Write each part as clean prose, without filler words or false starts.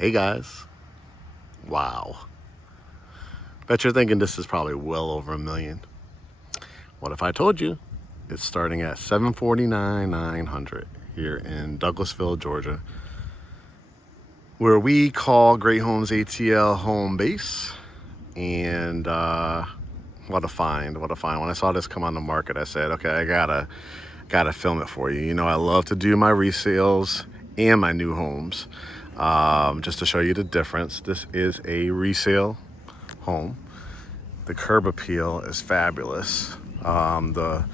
Hey guys. Wow. Bet you're thinking this is probably well over $1 million. What if I told you it's starting at $749,900 here in Douglasville, Georgia, where we call GreatHomesATL home base. And what a find, what a find. When I saw this come on the market, I said, okay, I gotta film it for you. You know, I love to do my resales and my new homes. Just to show you the difference, this is a resale home. The curb appeal is fabulous. The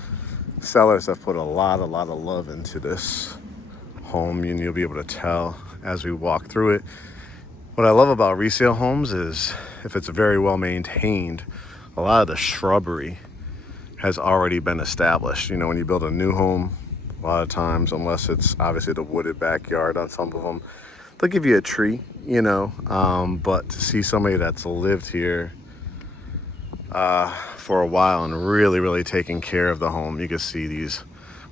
sellers have put a lot of love into this home, and you'll be able to tell as we walk through it. What I love about resale homes is if it's very well maintained, a lot of the shrubbery has already been established. You know, when you build a new home, a lot of times, unless it's obviously the wooded backyard on some of them, they'll give you a tree, you know, but to see somebody that's lived here for a while and really taking care of the home, you can see these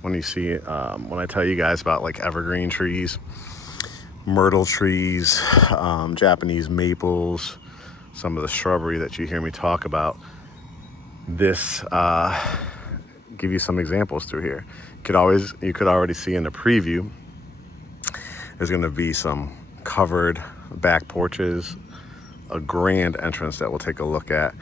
when you see when I tell you guys about like evergreen trees, myrtle trees, Japanese maples, some of the shrubbery that you hear me talk about. This give you some examples through here. You could already see in the preview there's going to be some covered back porches, a grand entrance that we'll take a look at.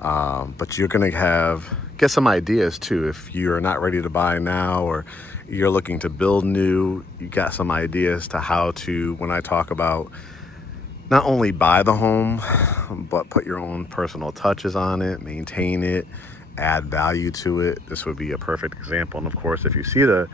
But you're going to get some ideas too. If you're not ready to buy now or you're looking to build new, you got some ideas to how to, when I talk about not only buy the home, but put your own personal touches on it, maintain it, add value to it. This would be a perfect example. And of course, if you see the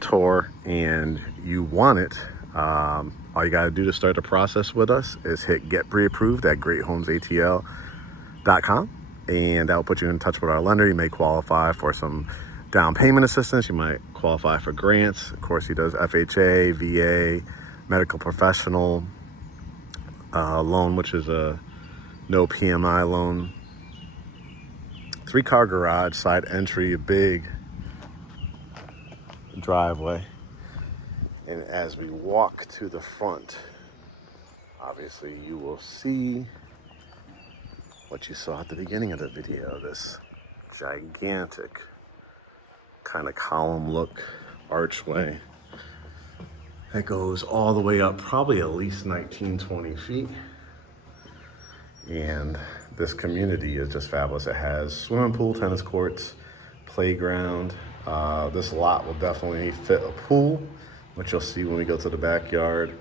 tour and you want it, all you got to do to start the process with us is hit get pre-approved at GreatHomesATL.com, and that will put you in touch with our lender. You may qualify for some down payment assistance. You might qualify for grants. Of course, he does FHA, VA, medical professional loan, which is a no PMI loan. 3-car garage, side entry, a big driveway. And as we walk to the front, obviously you will see what you saw at the beginning of the video, this gigantic kind of column look archway that goes all the way up, probably at least 19-20 feet. And this community is just fabulous. It has swimming pool, tennis courts, playground. This lot will definitely fit a pool, which you'll see when we go to the backyard.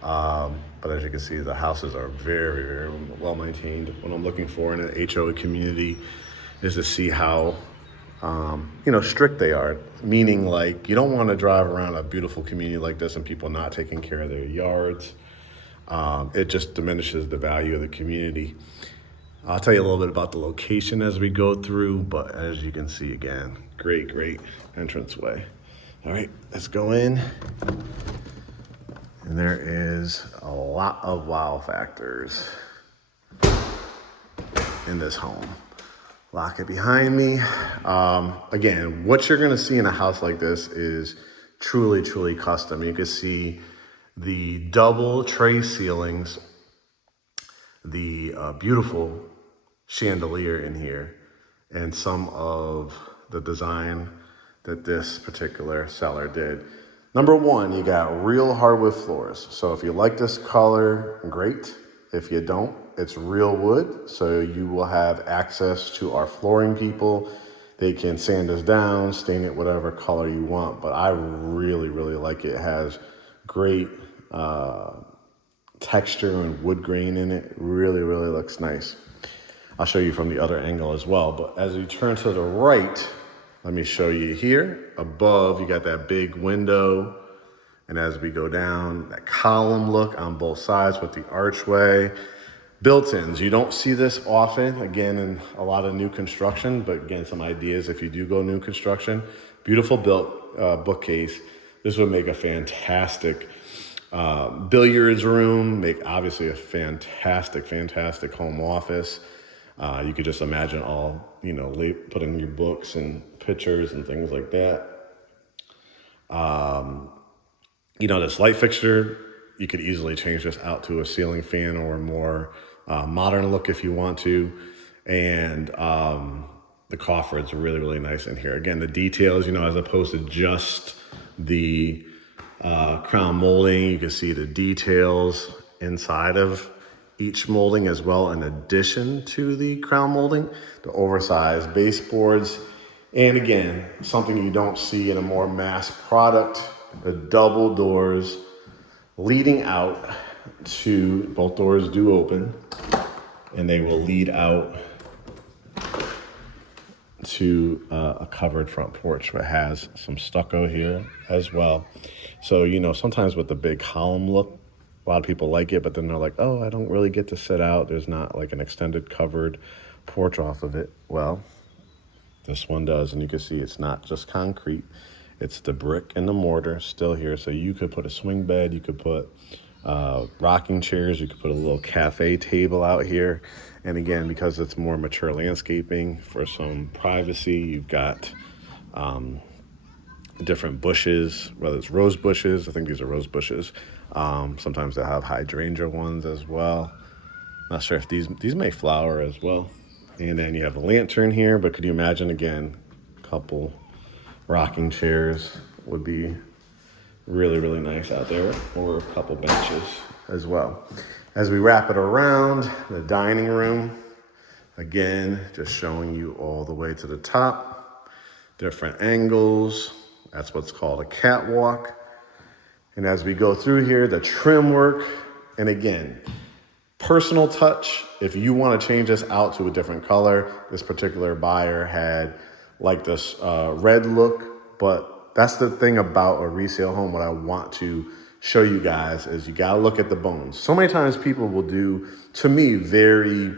But as you can see, the houses are very well maintained. What I'm looking for in an HOA community is to see how strict they are. Meaning, like, you don't want to drive around a beautiful community like this and people not taking care of their yards. It just diminishes the value of the community. I'll tell you a little bit about the location as we go through, but as you can see, again, great entranceway. All right, let's go in. And there is a lot of wow factors in this home. Lock it behind me. Again, what you're gonna see in a house like this is truly custom. You can see the double tray ceilings, the beautiful chandelier in here, and some of the design that this particular seller did. Number one, you got real hardwood floors. So if you like this color, great. If you don't, it's real wood. So you will have access to our flooring people. They can sand this down, stain it whatever color you want. But I really like it. It has great texture and wood grain in it. Really looks nice. I'll show you from the other angle as well. But as we turn to the right, let me show you here. Above, you got that big window. And as we go down, that column look on both sides with the archway. Built-ins, you don't see this often, again, in a lot of new construction, but again, some ideas if you do go new construction. Beautiful built bookcase. This would make a fantastic billiards room, make obviously a fantastic home office. You could just imagine all, putting your books and pictures and things like that. This light fixture you could easily change this out to a ceiling fan or a more modern look if you want to. And the coffered's really, really nice in here. Again, the details, you know, as opposed to just the crown molding, you can see the details inside of each molding as well, in addition to the crown molding, the oversized baseboards. And again, something you don't see in a more mass product, the double doors leading out to, both doors do open, and they will lead out to a covered front porch that has some stucco here as well. So, you know, sometimes with the big column look, a lot of people like it, but then they're like, oh, I don't really get to sit out. There's not like an extended covered porch off of it. Well, this one does, and you can see it's not just concrete. It's the brick and the mortar still here. So you could put a swing bed, you could put rocking chairs, you could put a little cafe table out here. And again, because it's more mature landscaping for some privacy, you've got different bushes, whether it's rose bushes. I think these are rose bushes. Sometimes they have hydrangea ones as well. Not sure if these may flower as well. And then you have a lantern here, but could you imagine, again, a couple rocking chairs would be really, really nice out there, or a couple benches as well. As we wrap it around, the dining room, again, just showing you all the way to the top, different angles. That's what's called a catwalk. And as we go through here, the trim work, and again, personal touch. If you want to change this out to a different color, this particular buyer had like this red look, but that's the thing about a resale home. What I want to show you guys is you got to look at the bones. So many times people will do, to me, very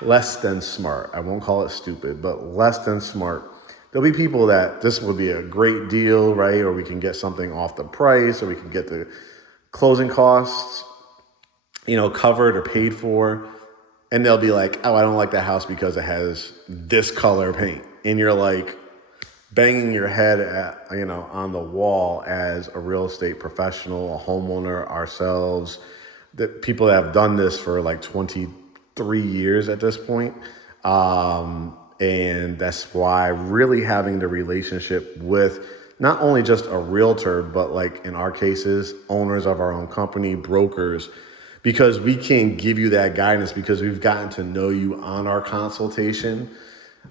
less than smart. I won't call it stupid, but less than smart. There'll be people that this would be a great deal, right? Or we can get something off the price, or we can get the closing costs, you know, covered or paid for. And they'll be like, oh, I don't like that house because it has this color paint. And you're like banging your head at, you know, on the wall as a real estate professional, a homeowner, ourselves, that people that have done this for like 23 years at this point. And that's why really having the relationship with not only just a realtor, but like in our cases, owners of our own company, brokers, because we can give you that guidance because we've gotten to know you on our consultation.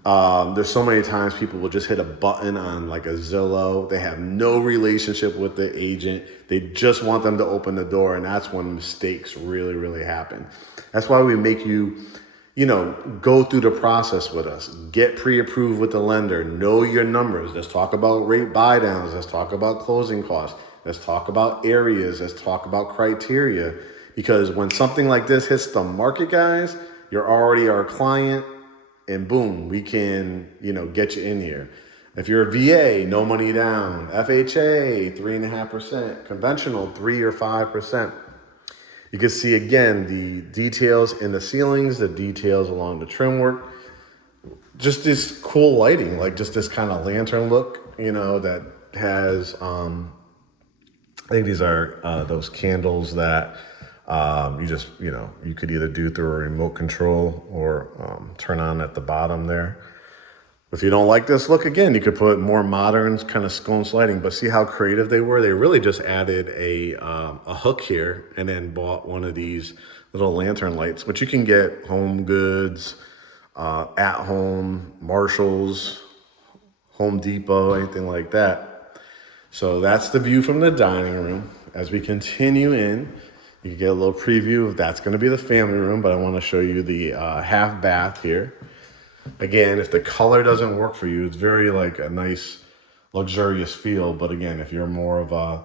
There's so many times people will just hit a button on like a Zillow. They have no relationship with the agent. They just want them to open the door. And that's when mistakes really, really happen. That's why we make you, you know, go through the process with us, get pre-approved with the lender, know your numbers. Let's talk about rate buy downs. Let's talk about closing costs. Let's talk about areas. Let's talk about criteria. Because when something like this hits the market, guys, you're already our client, and boom, we can, you know, get you in here. If you're a VA, no money down. FHA, 3.5%. Conventional, 3 or 5%. You can see, again, the details in the ceilings, the details along the trim work. Just this cool lighting, like just this kind of lantern look, you know, that has, I think these are those candles that you just, you know, you could either do through a remote control or turn on at the bottom there. If you don't like this look, again, you could put more modern kind of sconce lighting, but see how creative they were? They really just added a hook here and then bought one of these little lantern lights, which you can get Home Goods, At Home, Marshalls, Home Depot, anything like that. So that's the view from the dining room. As we continue in, you can get a little preview of that's going to be the family room, but I want to show you the half bath here. Again, if the color doesn't work for you, it's very like a nice luxurious feel. But again, if you're more of a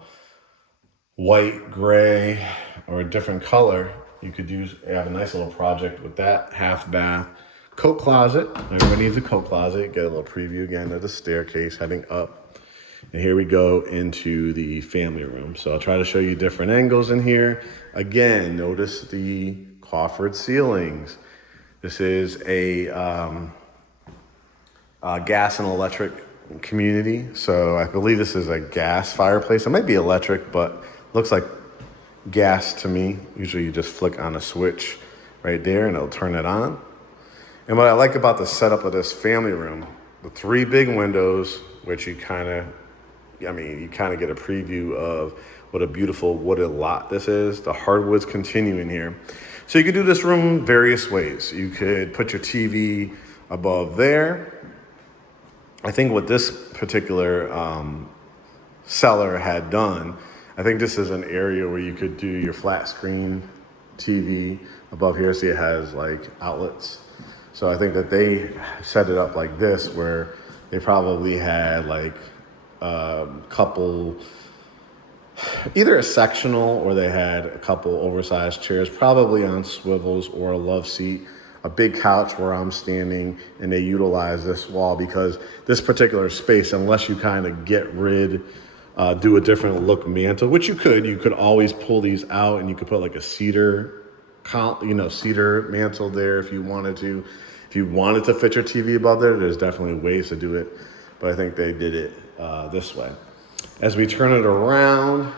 white, gray, or a different color, you could have a nice little project with that half bath. Coat closet. Everybody needs a coat closet. Get a little preview again of the staircase heading up. And here we go into the family room. So I'll try to show you different angles in here. Again, notice the coffered ceilings. This is a gas and electric community. So I believe this is a gas fireplace. It might be electric, but looks like gas to me. Usually you just flick on a switch right there and it'll turn it on. And what I like about the setup of this family room, the 3 big windows, which you kind of get a preview of what a beautiful wooded lot this is. The hardwoods continue in here. So you could do this room various ways. You could put your TV above there. I think what this particular seller had done, I think this is an area where you could do your flat screen TV above here. See, it has like outlets. So I think that they set it up like this, where they probably had like a couple, either a sectional or they had a couple oversized chairs, probably on swivels, or a love seat, a big couch where I'm standing, and they utilize this wall because this particular space, unless you kind of get rid, do a different look mantle, which you could always pull these out and you could put like a cedar mantle there if you wanted to. If you wanted to fit your TV above there, there's definitely ways to do it, but I think they did it this way. As we turn it around,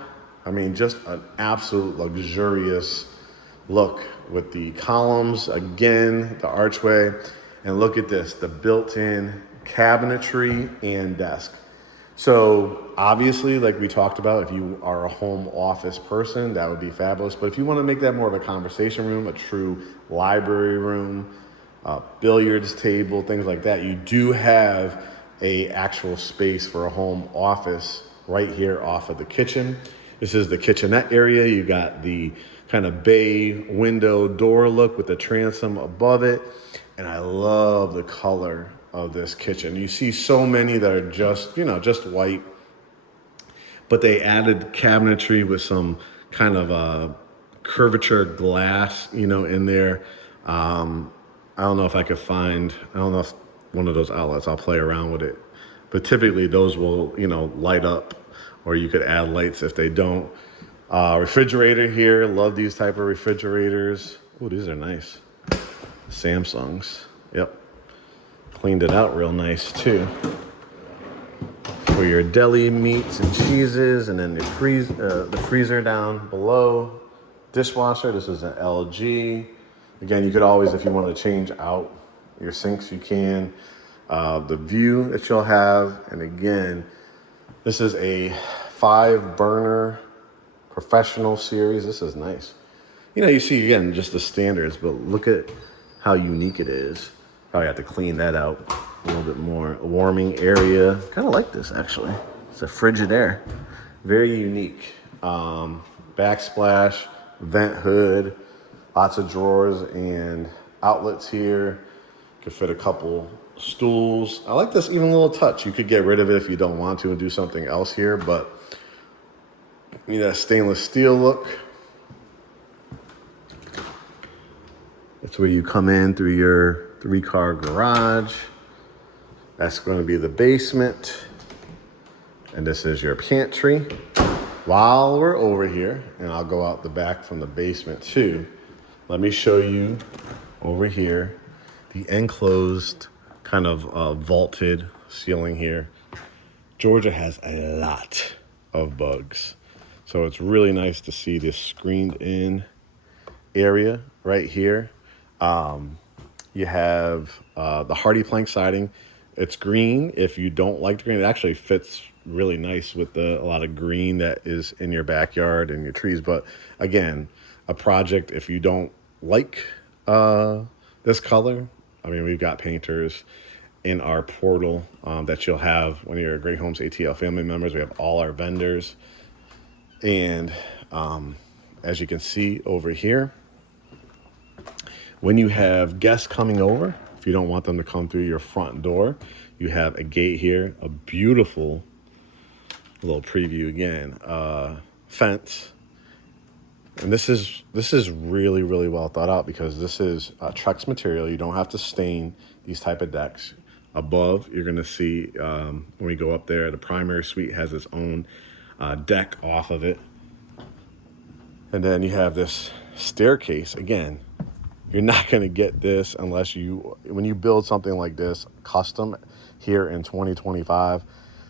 I mean, just an absolute luxurious look with the columns, again, the archway, and look at this, the built-in cabinetry and desk. So obviously, like we talked about, if you are a home office person, that would be fabulous. But if you want to make that more of a conversation room, a true library room, billiards table, things like that, you do have a actual space for a home office right here off of the kitchen. This is the kitchenette area. You got the kind of bay window door look with the transom above it. And I love the color of this kitchen. You see so many that are just white, but they added cabinetry with some kind of curvature glass, in there. I don't know if I could find, I don't know if one of those outlets, I'll play around with it. But typically those will, light up, or you could add lights if they don't. Refrigerator here, love these type of refrigerators. Oh, these are nice. Samsungs, yep. Cleaned it out real nice too. For your deli meats and cheeses, and then the freezer down below. Dishwasher, this is an LG. Again, you could always, if you want to change out your sinks, you can. The view that you'll have, and again, this is a 5-burner professional series. This is nice. You see, again, just the standards, but look at how unique it is. Probably have to clean that out a little bit more. A warming area. Kind of like this, actually. It's a Frigidaire. Very unique. Backsplash, vent hood, lots of drawers and outlets here. Could fit a couple stools. I like this even little touch. You could get rid of it if you don't want to and do something else here, but that stainless steel look. That's where you come in through your 3-car garage. That's going to be the basement. And this is your pantry. While we're over here, and I'll go out the back from the basement too, let me show you over here the enclosed kind of vaulted ceiling here. Georgia has a lot of bugs. So it's really nice to see this screened in area right here. You have the hardy plank siding. It's green. If you don't like the green, it actually fits really nice with a lot of green that is in your backyard and your trees. But again, a project, if you don't like this color, we've got painters in our portal that you'll have when you're a Great Homes ATL family members. We have all our vendors. And as you can see over here, when you have guests coming over, if you don't want them to come through your front door, you have a gate here, a beautiful little preview again, fence. And this is really, really well thought out because this is Trex material. You don't have to stain these type of decks. Above, you're gonna see when we go up there, the primary suite has its own deck off of it. And then you have this staircase. Again, you're not gonna get this unless when you build something like this custom here in 2025,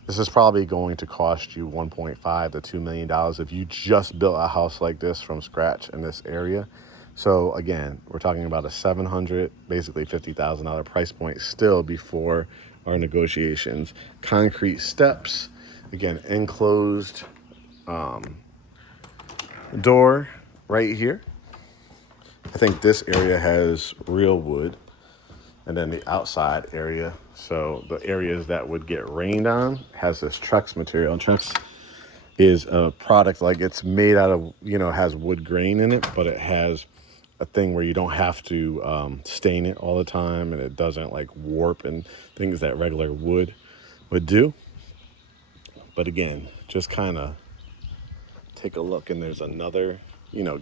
This is probably going to cost you $1.5 to $2 million if you just built a house like this from scratch in this area. So again, we're talking about a $700, basically $50,000 price point still before our negotiations. Concrete steps, again, enclosed door right here. I think this area has real wood, and then the outside area, so the areas that would get rained on, has this Trex material. And Trex is a product, like, it's made out of, has wood grain in it, but it has a thing where you don't have to stain it all the time, and it doesn't like warp and things that regular wood would do. But again, just kind of take a look, and there's another,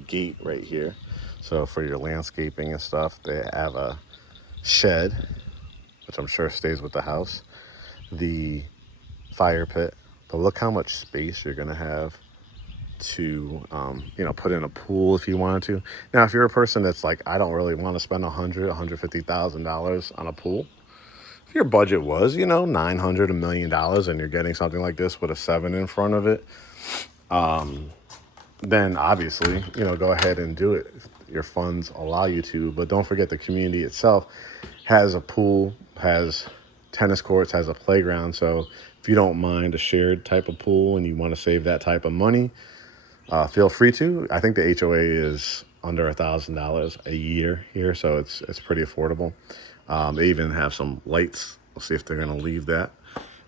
gate right here. So for your landscaping and stuff, they have a shed, which I'm sure stays with the house, the fire pit. But look how much space you're gonna have to, put in a pool if you wanted to. Now, if you're a person that's like, I don't really want to spend $150,000 on a pool. If your budget was, $900, $1 million, and you're getting something like this with a 7 in front of it, then obviously, go ahead and do it. Your funds allow you to, but don't forget the community itself has a pool, has tennis courts, has a playground. So if you don't mind a shared type of pool and you want to save that type of money, feel free to. I think the HOA is under $1,000 a year here, so it's pretty affordable. They even have some lights. We'll see if they're going to leave that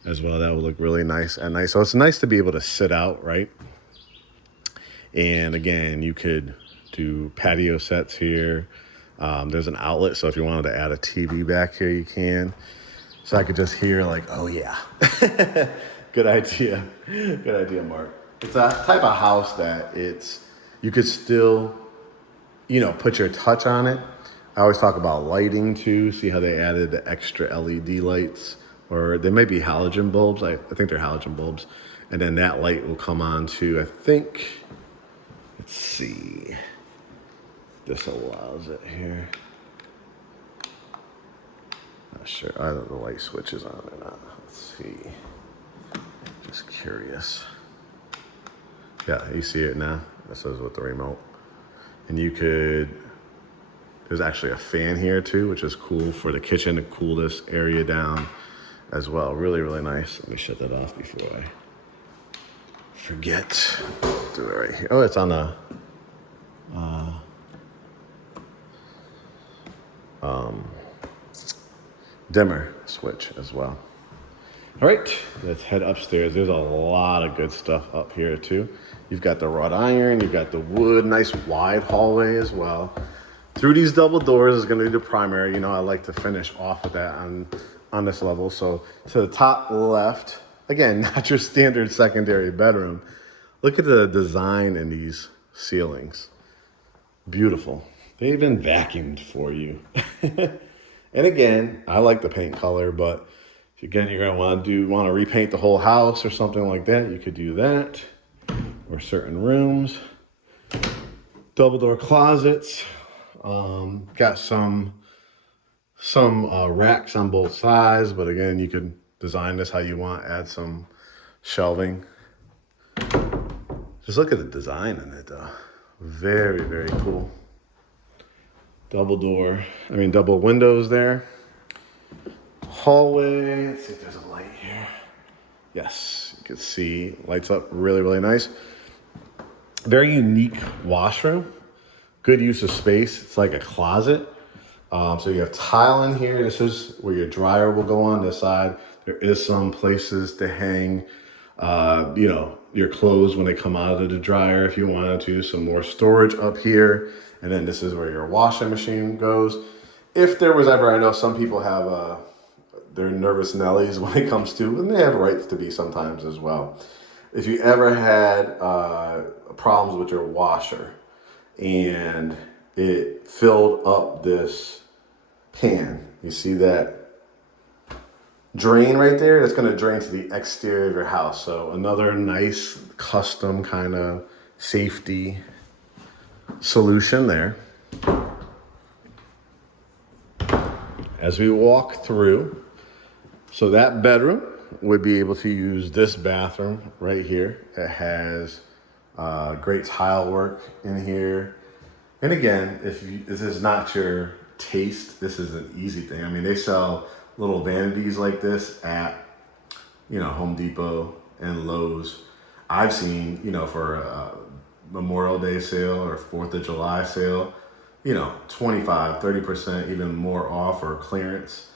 as well. That will look really nice at night. So it's nice to be able to sit out, right? And again, you could do patio sets here. There's an outlet, so if you wanted to add a TV back here, you can. So I could just hear like, oh yeah. Good idea. Good idea, Mark. It's a type of house that you could still, put your touch on it. I always talk about lighting too. See how they added the extra LED lights, or they may be halogen bulbs. I think they're halogen bulbs. And then that light will come on to, I think, let's see. This allows it here. Not sure. I don't know the light switch is on or not. Let's see. Just curious. Yeah, you see it now. This is with the remote. And there's actually a fan here too, which is cool for the kitchen to cool this area down as well. Really, really nice. Let me shut that off before I forget. Do it right here. Oh, it's on a dimmer switch as well. All right, let's head upstairs. There's a lot of good stuff up here too. You've got the wrought iron, you've got the wood, nice wide hallway as well. Through these double doors is gonna be the primary. I like to finish off with that on this level. So to the top left, again, not your standard secondary bedroom. Look at the design in these ceilings. Beautiful. They even vacuumed for you. And again, I like the paint color, but again, you're gonna want to repaint the whole house or something like that, you could do that. Or certain rooms. Double door closets. Got some racks on both sides, but again, you could design this how you want, add some shelving. Just look at the design in it though. Very, very cool. Double windows there. Hallway, let's see if there's a light here. Yes, you can see, lights up really, really nice. Very unique washroom. Good use of space. It's like a closet. So you have tile in here. This is where your dryer will go on this side. There is some places to hang, your clothes when they come out of the dryer if you wanted to. Some more storage up here. And then this is where your washing machine goes. If there was ever, I know some people have they're nervous Nellies when it comes to, and they have rights to be sometimes as well. If you ever had problems with your washer and it filled up this pan, you see that drain right there? That's gonna drain to the exterior of your house. So another nice custom kind of safety solution there. As we walk through, so that bedroom would be able to use this bathroom right here. It has great tile work in here. And again, if this is not your taste, this is an easy thing. I mean, they sell little vanities like this at, Home Depot and Lowe's. I've seen, for a Memorial Day sale or 4th of July sale, 25, 30%, even more off or clearance.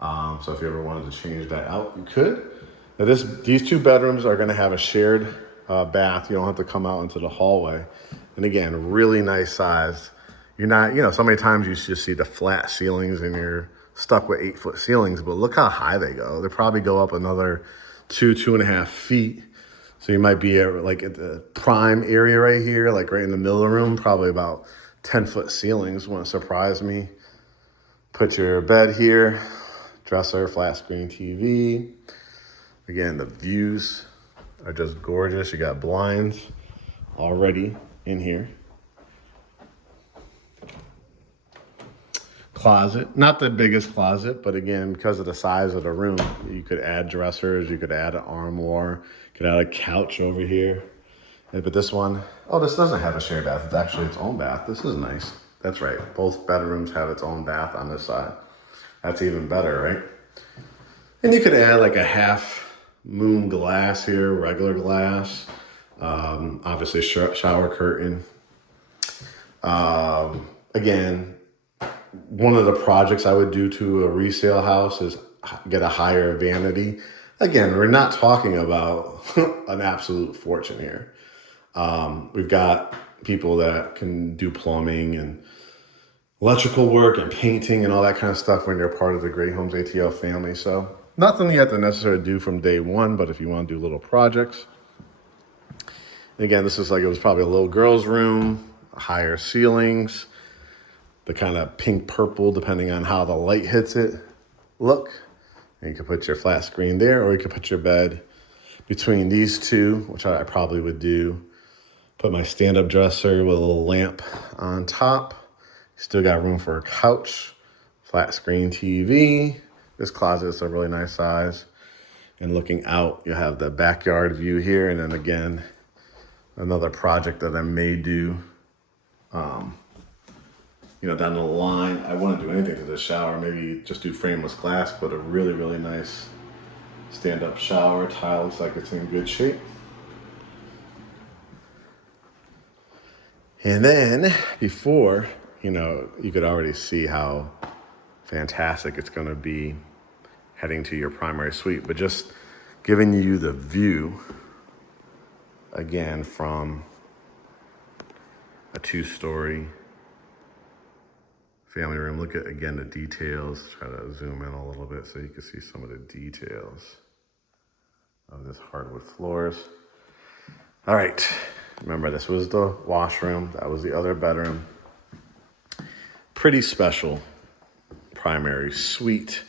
So if you ever wanted to change that out, you could. Now these 2 bedrooms are gonna have a shared bath. You don't have to come out into the hallway. And again, really nice size. You're not, so many times you just see the flat ceilings and you're stuck with 8-foot ceilings, but look how high they go. They probably go up another 2.5 feet. So you might be at the prime area right here, like right in the middle of the room, probably about 10-foot ceilings. Wouldn't surprise me. Put your bed here, dresser, flat screen TV. Again, the views are just gorgeous. You got blinds already in here. Closet, not the biggest closet, but again, because of the size of the room, you could add dressers, you could add an armoire, you could add a couch over here. But this one, this doesn't have a shared bath. It's actually its own bath. This is nice. That's right. Both bedrooms have its own bath on this side. That's even better, right? And you could add like a half moon glass here, regular glass. Obviously shower curtain. Again, one of the projects I would do to a resale house is get a higher vanity. Again, we're not talking about an absolute fortune here. We've got people that can do plumbing and electrical work and painting and all that kind of stuff when you're part of the GreatHomesATL family. So nothing you have to necessarily do from day one, but if you want to do little projects. And again, this is like, it was probably a little girl's room, higher ceilings, the kind of pink purple, depending on how the light hits it, look. And you can put your flat screen there, or you can put your bed between these two, which I probably would do. Put my stand-up dresser with a little lamp on top. Still got room for a couch, flat screen TV. This closet is a really nice size. And looking out, you have the backyard view here. And then again, another project that I may do, down the line. I wouldn't do anything to the shower, maybe just do frameless glass, but a really, really nice stand-up shower. Tile looks like it's in good shape. And then before, you could already see how fantastic it's going to be heading to your primary suite, but just giving you the view again from a 2-story family room. Look at, again, the details. Try to zoom in a little bit so you can see some of the details of this hardwood floors. All right. Remember, this was the washroom. That was the other bedroom. Pretty special primary suite.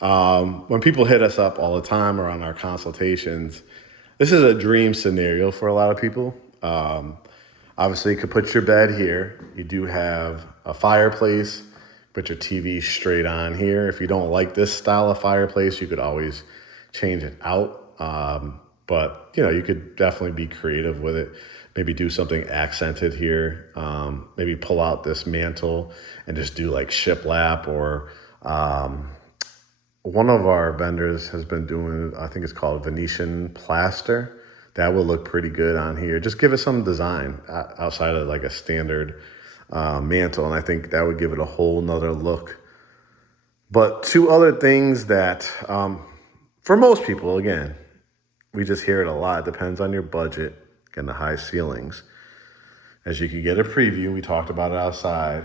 When people hit us up all the time or on our consultations, this is a dream scenario for a lot of people. Obviously, you could put your bed here. You do have a fireplace. Put your TV straight on here. If you don't like this style of fireplace, you could always change it out. But, you could definitely be creative with it. Maybe do something accented here. Maybe pull out this mantle and just do like shiplap, or one of our vendors has been doing, I think it's called Venetian plaster. That will look pretty good on here. Just give it some design outside of like a standard mantle. And I think that would give it a whole nother look. But 2 other things that, for most people, again, we just hear it a lot. It depends on your budget and the high ceilings. As you can get a preview, we talked about it outside.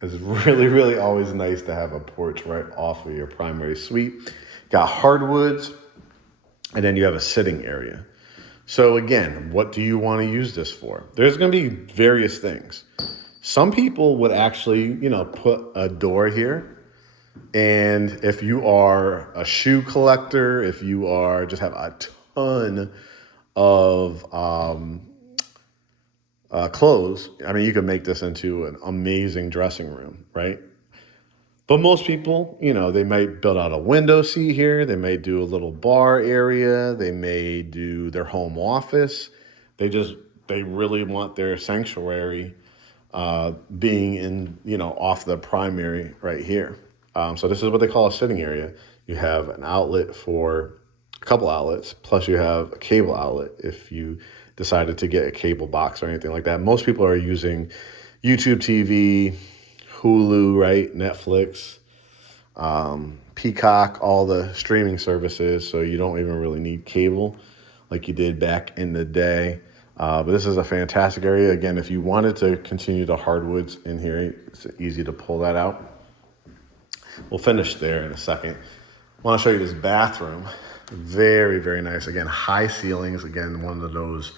It's really, really always nice to have a porch right off of your primary suite. Got hardwoods, and then you have a sitting area. So again, what do you want to use this for? There's going to be various things. Some people would actually, put a door here. And if you are a shoe collector, if you are just have a ton of clothes, I mean, you can make this into an amazing dressing room, right? But most people, you know, they might build out a window seat here. They may do a little bar area. They may do their home office. They just, they really want their sanctuary being in, you know, off the primary right here. So this is what they call a sitting area. You have an outlet for a couple outlets, plus you have a cable outlet if you decided to get a cable box or anything like that. Most people are using YouTube TV, Hulu, right? Netflix, Peacock, all the streaming services. So you don't even really need cable like you did back in the day. But this is a fantastic area. Again, if you wanted to continue the hardwoods in here, it's easy to pull that out. We'll finish there in a second. I want to show you this bathroom. Very, very nice. Again, high ceilings. Again, one of those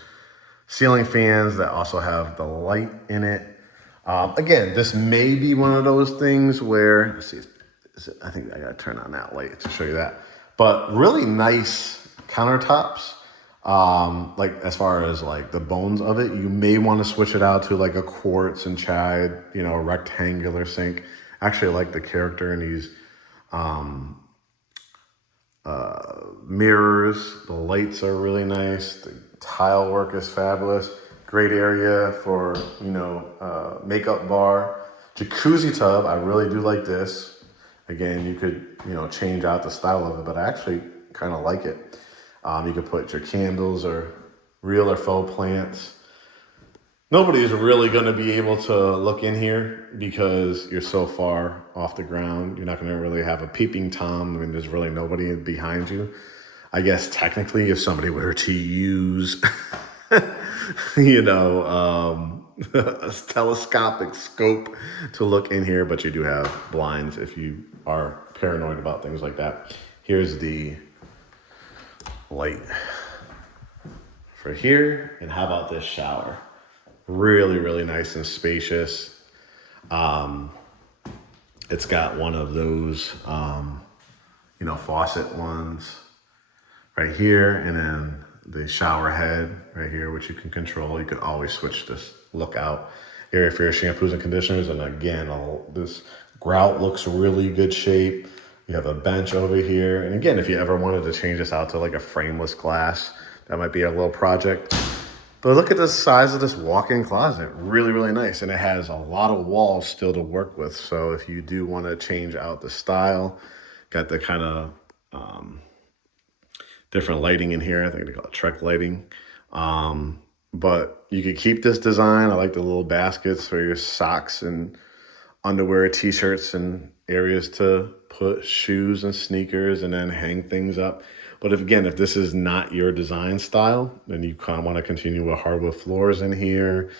ceiling fans that also have the light in it. Again, this may be one of those things where, let's see, I think I got to turn on that light to show you that. But really nice countertops. Like as far as like the bones of it, you may want to switch it out to like a quartz and chide, you know, rectangular sink. Actually, I like the character in these mirrors. The lights are really nice. The tile work is fabulous. Great area for, you know, makeup bar. Jacuzzi tub, I really do like this. Again, you could, you know, change out the style of it, but I actually kind of like it. You could put your candles or real or faux plants. Nobody's really going to be able to look in here because you're so far off the ground. You're not going to really have a peeping Tom. I mean, there's really nobody behind you. I guess technically if somebody were to use, you know, a telescopic scope to look in here, but you do have blinds if you are paranoid about things like that. Here's the light for here. And how about this shower? Really, really nice and spacious. It's got one of those, you know, faucet ones right here. And then the shower head right here, which you can control. You could always switch this look out area for your shampoos and conditioners. And again, this grout looks really good shape. You have a bench over here. And again, if you ever wanted to change this out to like a frameless glass, that might be a little project. But look at the size of this walk-in closet. Really, really nice. And it has a lot of walls still to work with. So if you do want to change out the style, got the kind of different lighting in here. I think they call it Trek lighting. But you could keep this design. I like the little baskets for your socks and underwear, t-shirts, and areas to put shoes and sneakers and then hang things up. But if this is not your design style, then you kind of want to continue with hardwood floors in here.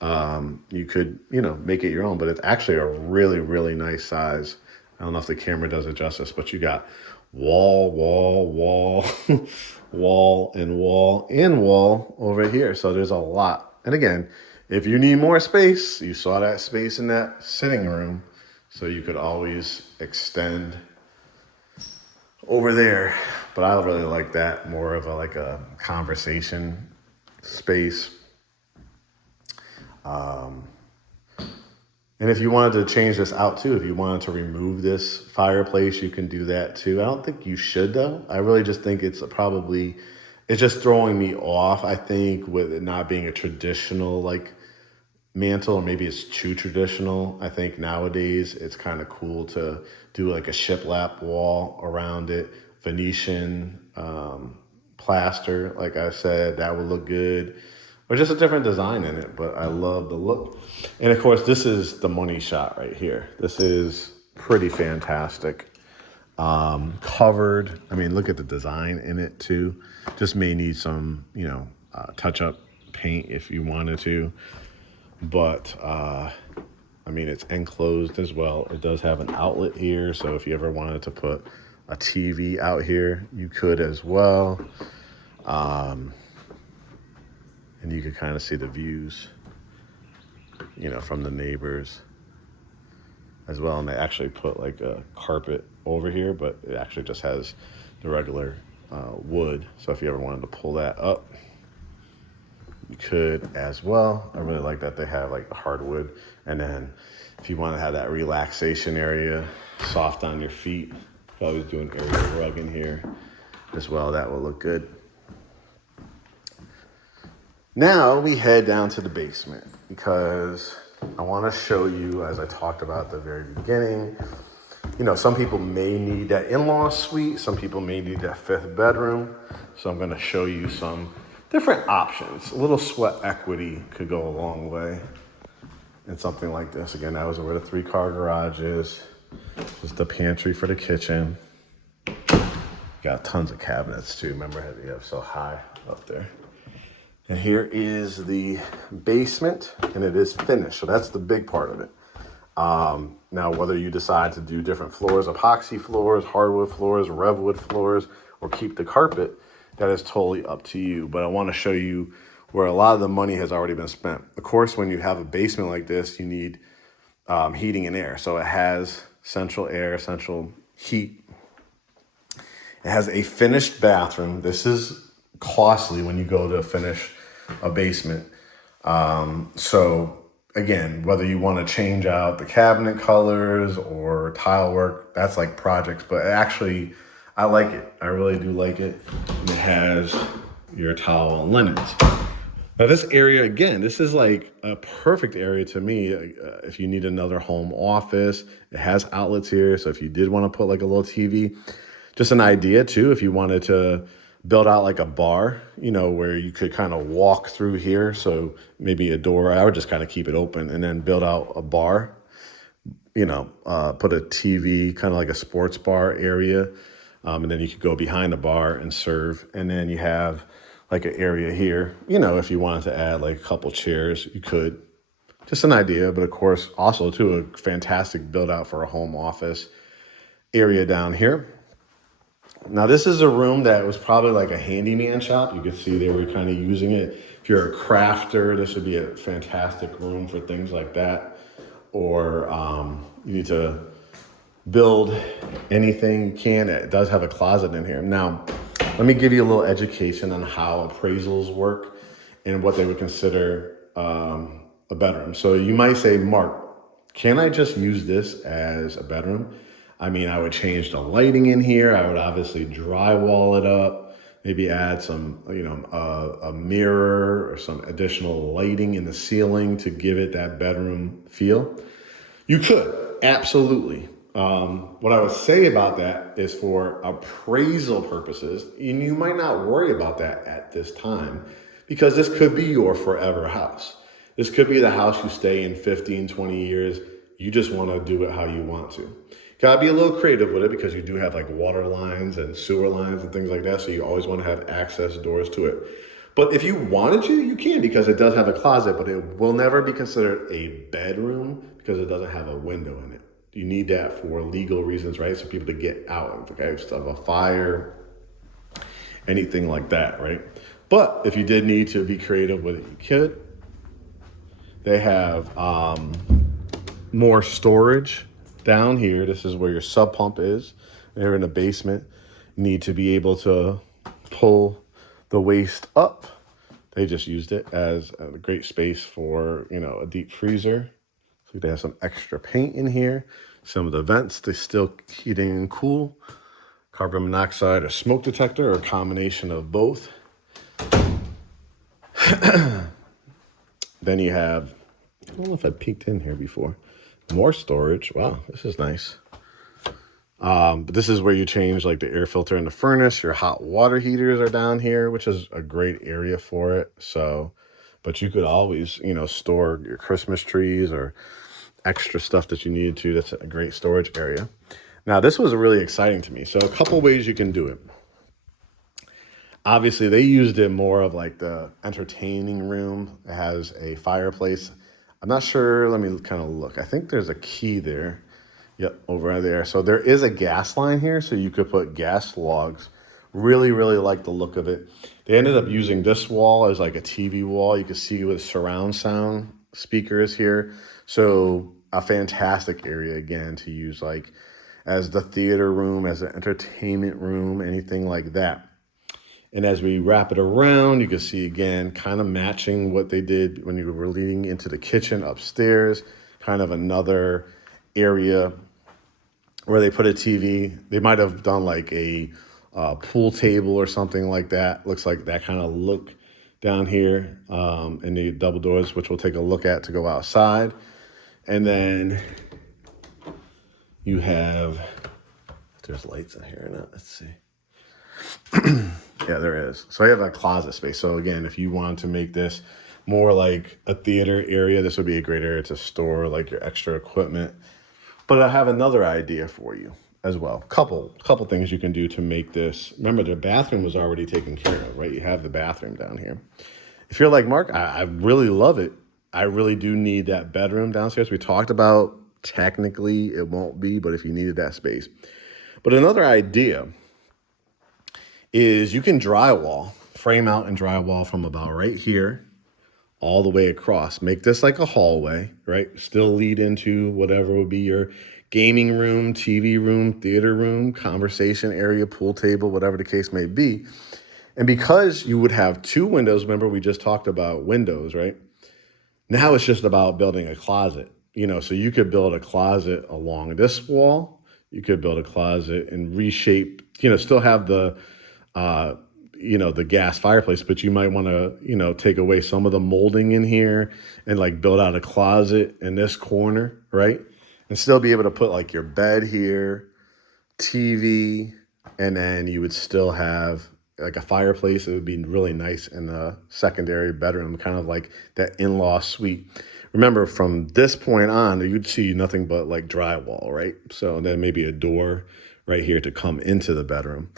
You could, you know, make it your own, but it's actually a really, really nice size. I don't know if the camera does it justice, but you got wall, wall, wall, wall, and wall, and wall over here. So there's a lot. And again, if you need more space, you saw that space in that sitting room. So you could always extend over there. But I really like that, more of like a conversation space. And if you wanted to change this out too, if you wanted to remove this fireplace, you can do that too. I don't think you should though. I really just think it's just throwing me off. I think with it not being a traditional like mantle, or maybe it's too traditional. I think nowadays it's kind of cool to do like a shiplap wall around it, Venetian plaster, like I said, that would look good. Or just a different design in it, but I love the look. And of course, this is the money shot right here. This is pretty fantastic. Covered, I mean, look at the design in it too. Just may need some, you know, touch-up paint if you wanted to. But, I mean, it's enclosed as well. It does have an outlet here, so if you ever wanted to put a TV out here, you could as well. And you could kind of see the views, you know, from the neighbors as well. And they actually put like a carpet over here, but it actually just has the regular wood. So if you ever wanted to pull that up, you could as well. I really like that they have like the hardwood. And then if you want to have that relaxation area, soft on your feet, probably do an area rug in here as well. That will look good. Now we head down to the basement because I want to show you, as I talked about at the very beginning, you know, some people may need that in-law suite. Some people may need that fifth bedroom. So I'm going to show you some different options. A little sweat equity could go a long way in something like this. Again, that was where the 3-car garage is. Just the pantry for the kitchen. Got tons of cabinets too. Remember, I had to have so high up there. And here is the basement, and it is finished. So that's the big part of it. Now, whether you decide to do different floors, epoxy floors, hardwood floors, revwood floors, or keep the carpet, that is totally up to you. But I want to show you where a lot of the money has already been spent. Of course, when you have a basement like this, you need heating and air. So it has central air, central heat. It has a finished bathroom. This is costly when you go to finish a basement. So again, whether you want to change out the cabinet colors or tile work, that's like projects, but actually I like it. I really do like it. And it has your towel and linens. Now this area, again, this is like a perfect area to me. If you need another home office, it has outlets here. So if you did want to put like a little TV, just an idea too, if you wanted to build out like a bar, you know, where you could kind of walk through here. So maybe a door, I would just kind of keep it open and then build out a bar, you know, put a TV, kind of like a sports bar area. And then you could go behind the bar and serve. And then you have like an area here, you know, if you wanted to add like a couple chairs, you could. Just an idea, but of course, also too, a fantastic build out for a home office area down here. Now, this is a room that was probably like a handyman shop. You can see they were kind of using it. If you're a crafter, this would be a fantastic room for things like that. Or you need to build anything you can. It does have a closet in here. Now, let me give you a little education on how appraisals work and what they would consider a bedroom. So you might say, Mark, can I just use this as a bedroom? I mean, I would change the lighting in here. I would obviously drywall it up, maybe add some, you know, a mirror or some additional lighting in the ceiling to give it that bedroom feel. You could, absolutely. What I would say about that is for appraisal purposes, and you might not worry about that at this time because this could be your forever house. This could be the house you stay in 15, 20 years. You just want to do it how you want to. Gotta be a little creative with it because you do have like water lines and sewer lines and things like that. So you always want to have access doors to it. But if you wanted to, you can because it does have a closet, but it will never be considered a bedroom because it doesn't have a window in it. You need that for legal reasons, right? So people to get out, okay, stuff, a fire, anything like that, right? But if you did need to be creative with it, you could. They have more storage down here. This is where your sub pump is. They're in the basement. You need to be able to pull the waste up. They just used it as a great space for, you know, a deep freezer. So they have some extra paint in here. Some of the vents, they still heating and cool. Carbon monoxide or smoke detector or a combination of both. Then you have, I don't know if I peeked in here before. More storage. Wow, this is nice. But this is where you change like the air filter in the furnace. Your hot water heaters are down here, which is a great area for it. So, but you could always, you know, store your Christmas trees or extra stuff that you needed to. That's a great storage area. Now, this was really exciting to me. So a couple ways you can do it. Obviously, they used it more of like the entertaining room. It has a fireplace. I'm not sure. Let me kind of look. I think there's a key there. Yep, over there. So there is a gas line here, so you could put gas logs. Really, really like the look of it. They ended up using this wall as like a TV wall. You can see with surround sound speakers here. So a fantastic area, again, to use like as the theater room, as an entertainment room, anything like that. And as we wrap it around, you can see again, kind of matching what they did when you were leading into the kitchen upstairs, kind of another area where they put a TV. They might have done like a pool table or something like that. Looks like that kind of look down here in the double doors, which we'll take a look at to go outside. And then you have, if there's lights in here or not, let's see. Yeah, there is. So I have a closet space. So again, if you want to make this more like a theater area, this would be a great area to store like your extra equipment. But I have another idea for you as well. Couple things you can do to make this. Remember, the bathroom was already taken care of, right? You have the bathroom down here. If you're like, Mark, I really love it. I really do need that bedroom downstairs. We talked about technically it won't be, but if you needed that space. But another idea is you can drywall, frame out and drywall from about right here all the way across. Make this like a hallway, right? Still lead into whatever would be your gaming room, TV room, theater room, conversation area, pool table, whatever the case may be. And because you would have two windows, remember we just talked about windows, right? Now it's just about building a closet, so you could build a closet along this wall. You could build a closet and reshape, still have the the gas fireplace, but you might want to, take away some of the molding in here and like build out a closet in this corner, right? And still be able to put like your bed here, TV, and then you would still have like a fireplace. It would be really nice in the secondary bedroom, kind of like that in-law suite. Remember, from this point on, you'd see nothing but like drywall, right? So then maybe a door right here to come into the bedroom.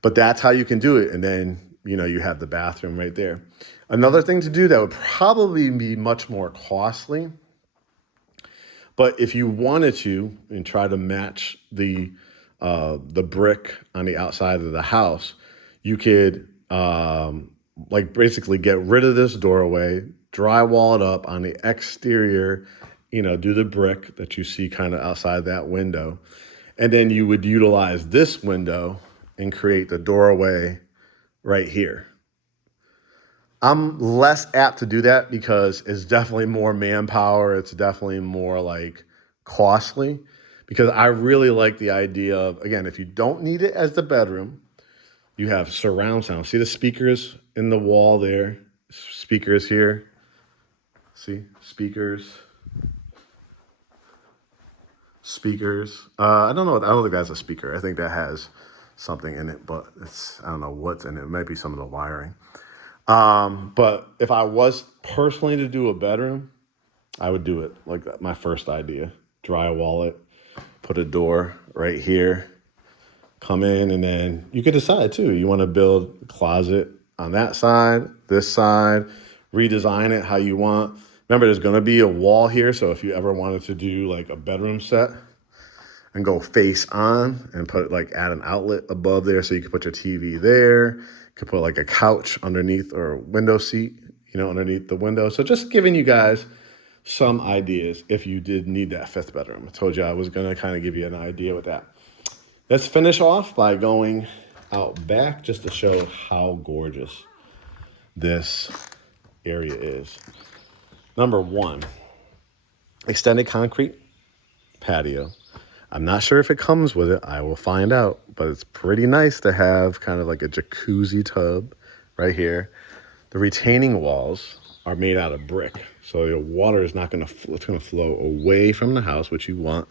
But that's how you can do it. And then, you have the bathroom right there. Another thing to do that would probably be much more costly, but if you wanted to and try to match the brick on the outside of the house, you could like basically get rid of this doorway, drywall it up on the exterior, do the brick that you see kind of outside that window. And then you would utilize this window and create the doorway right here. I'm less apt to do that because it's definitely more manpower. It's definitely more like costly, because I really like the idea of, again, if you don't need it as the bedroom, you have surround sound. See the speakers in the wall there? Speakers here. See, speakers. I don't know. I don't think that's a speaker. I think that has something in it, but I don't know what's in it. It might be some of the wiring. But if I was personally to do a bedroom, I would do it like that. My first idea, drywall it, put a door right here, come in, and then you could decide too. You want to build a closet on that side, this side, redesign it how you want. Remember, there's going to be a wall here. So if you ever wanted to do like a bedroom set and go face on and add an outlet above there so you can put your TV there. You could put like a couch underneath or a window seat, underneath the window. So just giving you guys some ideas if you did need that fifth bedroom. I told you I was going to kind of give you an idea with that. Let's finish off by going out back just to show how gorgeous this area is. Number one, extended concrete patio. I'm not sure if it comes with it. I will find out, but it's pretty nice to have kind of like a jacuzzi tub right here. The retaining walls are made out of brick, so your water is not going to, it's going to flow away from the house, which you want.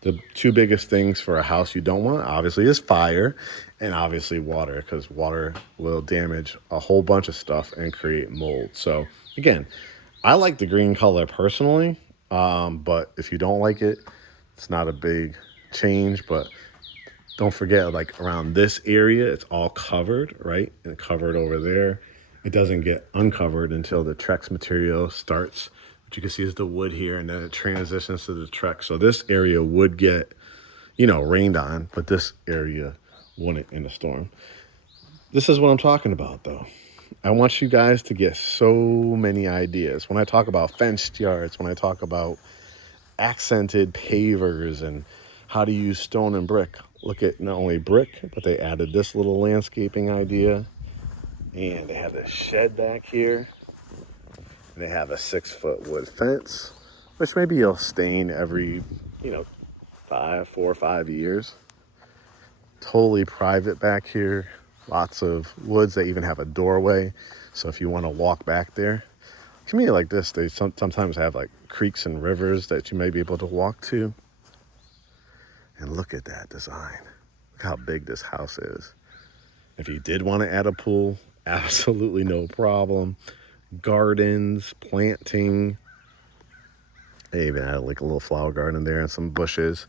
The two biggest things for a house you don't want, obviously, is fire and obviously water, because water will damage a whole bunch of stuff and create mold. So again, I like the green color personally, but if you don't like it, it's not a big change. But don't forget, like around this area, it's all covered, right? And covered over there. It doesn't get uncovered until the Trex material starts. What you can see is the wood here, and then it transitions to the Trex. So this area would get, rained on, but this area wouldn't in a storm. This is what I'm talking about, though. I want you guys to get so many ideas. When I talk about fenced yards, when I talk about accented pavers and how to use stone and brick, look at not only brick, but they added this little landscaping idea. And they have this shed back here. And they have a 6-foot wood fence, which maybe you'll stain every, 4 or 5 years. Totally private back here. Lots of woods. They even have a doorway. So if you want to walk back there, community like this, they sometimes have like creeks and rivers that you may be able to walk to. And look at that design. Look how big this house is. If you did want to add a pool, absolutely no problem. Gardens, planting. They even had like a little flower garden there and some bushes.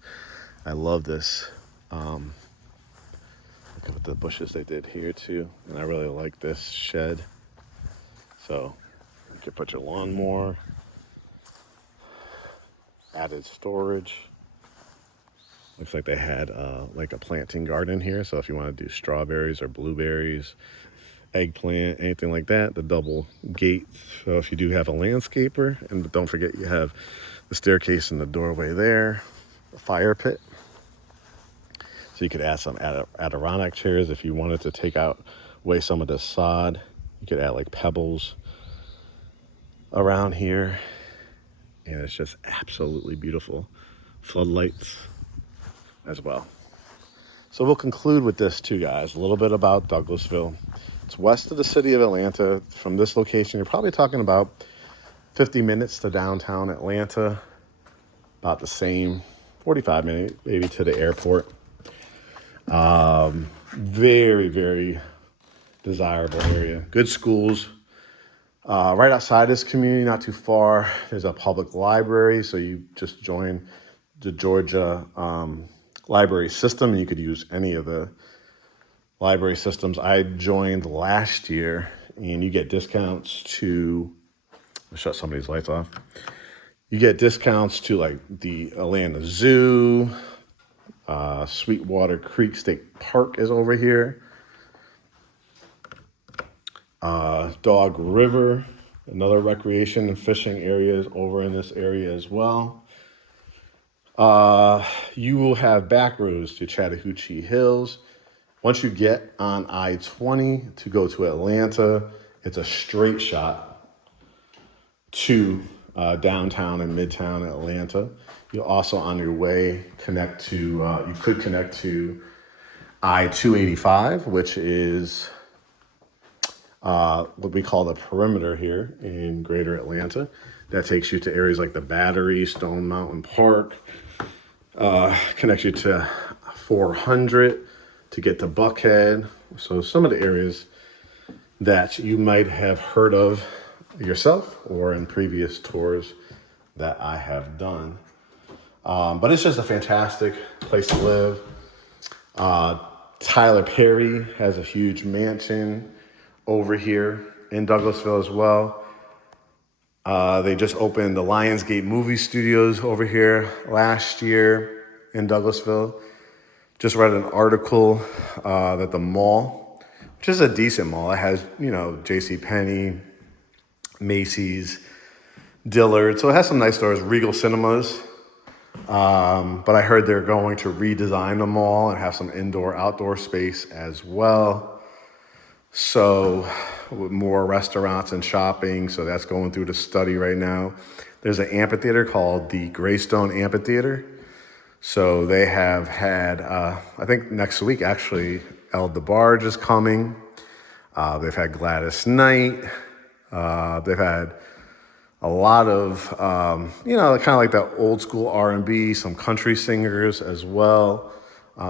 I love this. Look at the bushes they did here too. And I really like this shed. So you could put your lawnmower. Added storage. Looks like they had like a planting garden here. So if you want to do strawberries or blueberries, eggplant, anything like that, the double gate. So if you do have a landscaper, and don't forget you have the staircase and the doorway there, a fire pit. So you could add some Adirondack chairs if you wanted to take away some of the sod. You could add like pebbles around here. And it's just absolutely beautiful. Floodlights as well. So we'll conclude with this too, guys. A little bit about Douglasville. It's west of the city of Atlanta. From this location, you're probably talking about 50 minutes to downtown Atlanta. About the same, 45 minutes maybe to the airport. Very, very desirable area. Good schools. Right outside this community, not too far, there's a public library. So you just join the Georgia library system, and you could use any of the library systems. I joined last year, and you get discounts to, I'll shut somebody's lights off. You get discounts to like the Atlanta Zoo, Sweetwater Creek State Park is over here. Dog River, another recreation and fishing area is over in this area as well. You will have back roads to Chattahoochee Hills. Once you get on I-20 to go to Atlanta, it's a straight shot to downtown and midtown Atlanta. You'll also on your way connect to, you could connect to I-285, which is what we call the perimeter here in greater Atlanta. That takes you to areas like the Battery, Stone Mountain Park, connects you to 400 to get to Buckhead. So some of the areas that you might have heard of yourself or in previous tours that I have done. But it's just a fantastic place to live. Tyler Perry has a huge mansion over here in Douglasville as well. They just opened the Lionsgate movie studios over here last year in Douglasville. Just read an article that the mall, which is a decent mall, it has, JCPenney, Macy's, Dillard. So it has some nice stores, Regal Cinemas. But I heard they're going to redesign the mall and have some indoor-outdoor space as well. So with more restaurants and shopping, so that's going through the study right now. There's an amphitheater called the Greystone Amphitheater. So they have had, I think next week actually, El DeBarge is coming. They've had Gladys Knight. They've had a lot of, kind of like that old school R&B, some country singers as well.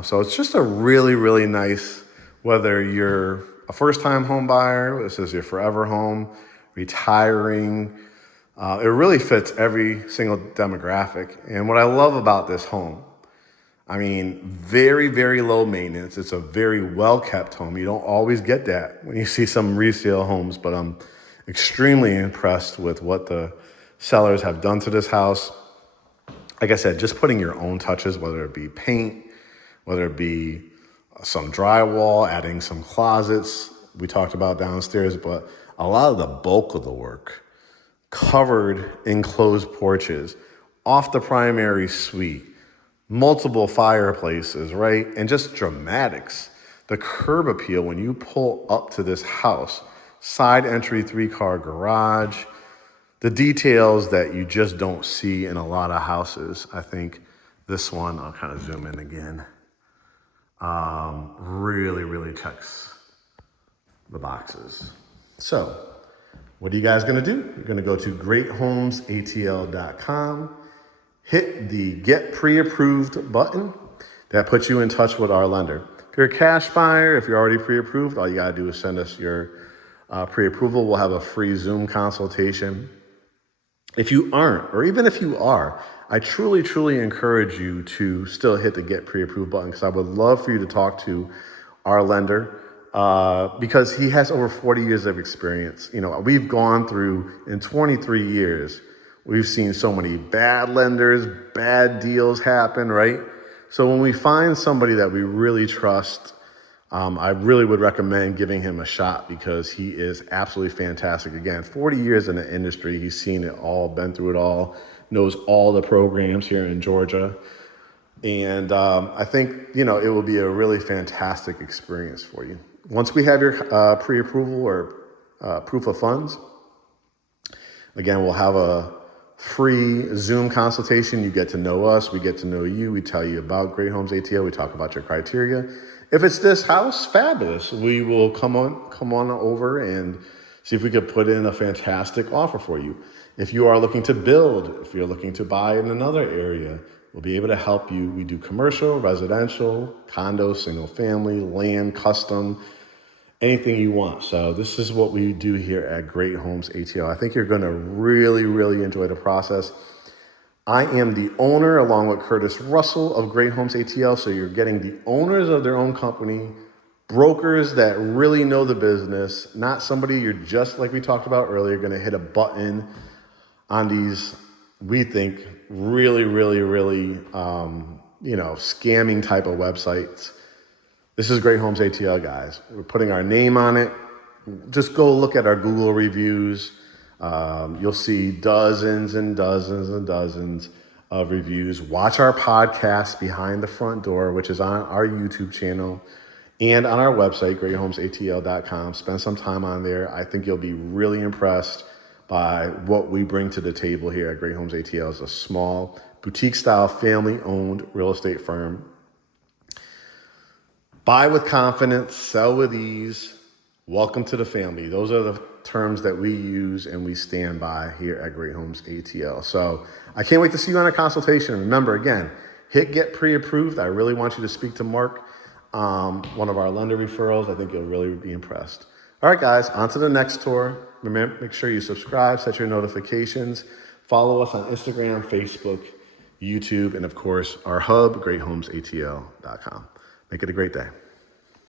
So it's just a really, really nice, whether you're a first-time home buyer, this is your forever home, retiring. It really fits every single demographic. And what I love about this home, very, very low maintenance. It's a very well-kept home. You don't always get that when you see some resale homes, but I'm extremely impressed with what the sellers have done to this house. Like I said, just putting your own touches, whether it be paint, whether it be some drywall, adding some closets we talked about downstairs, but a lot of the bulk of the work, covered enclosed porches, off the primary suite, multiple fireplaces, right? And just dramatics. the curb appeal when you pull up to this house, side entry, 3-car garage, the details that you just don't see in a lot of houses. I think this one, I'll kind of zoom in again, really checks the boxes. So what are you guys gonna do? You're gonna go to GreatHomesATL.com, hit the Get Pre-Approved button. That puts you in touch with our lender. If you're a cash buyer, if you're already pre-approved, all you gotta do is send us your pre-approval. We'll have a free Zoom consultation. If you aren't, or even if you are, I truly encourage you to still hit the Get Pre-Approved button, because I would love for you to talk to our lender, because he has over 40 years of experience. You know, we've gone through, in 23 years, we've seen so many bad lenders, bad deals happen, right? So when we find somebody that we really trust, I really would recommend giving him a shot, because he is absolutely fantastic. Again, 40 years in the industry, he's seen it all, been through it all, knows all the programs here in Georgia. And I think, you know, it will be a really fantastic experience for you. Once we have your pre-approval or proof of funds, again, we'll have a free Zoom consultation. You get to know us, we get to know you, we tell you about Great Homes ATL, we talk about your criteria. If it's this house, fabulous. We will come on over and see if we could put in a fantastic offer for you. If you are looking to build, if you're looking to buy in another area, we'll be able to help you. We do commercial, residential, condo, single family, land, custom, anything you want. So this is what we do here at Great Homes ATL. I think you're gonna really enjoy the process. I am the owner, along with Curtis Russell, of Great Homes ATL. So you're getting the owners of their own company, brokers that really know the business, not somebody you're just, like we talked about earlier, gonna hit a button on these, we think, really, you know, scamming type of websites. This is Great Homes ATL, guys. We're putting our name on it. Just go look at our Google reviews. You'll see dozens and dozens of reviews. Watch our podcast, Behind the Front Door, which is on our YouTube channel and on our website, GreatHomesATL.com. Spend some time on there. I think you'll be really impressed by what we bring to the table here at Great Homes ATL. Is a small, boutique-style, family-owned real estate firm. Buy with confidence, sell with ease. Welcome to the family. Those are the terms that we use and we stand by here at Great Homes ATL. So I can't wait to see you on a consultation. Remember, again, hit Get Pre-Approved. I really want you to speak to Mark, one of our lender referrals. I think you'll really be impressed. All right, guys, on to the next tour. Remember, make sure you subscribe, set your notifications, follow us on Instagram, Facebook, YouTube, and of course, our hub, GreatHomesATL.com. Make it a great day.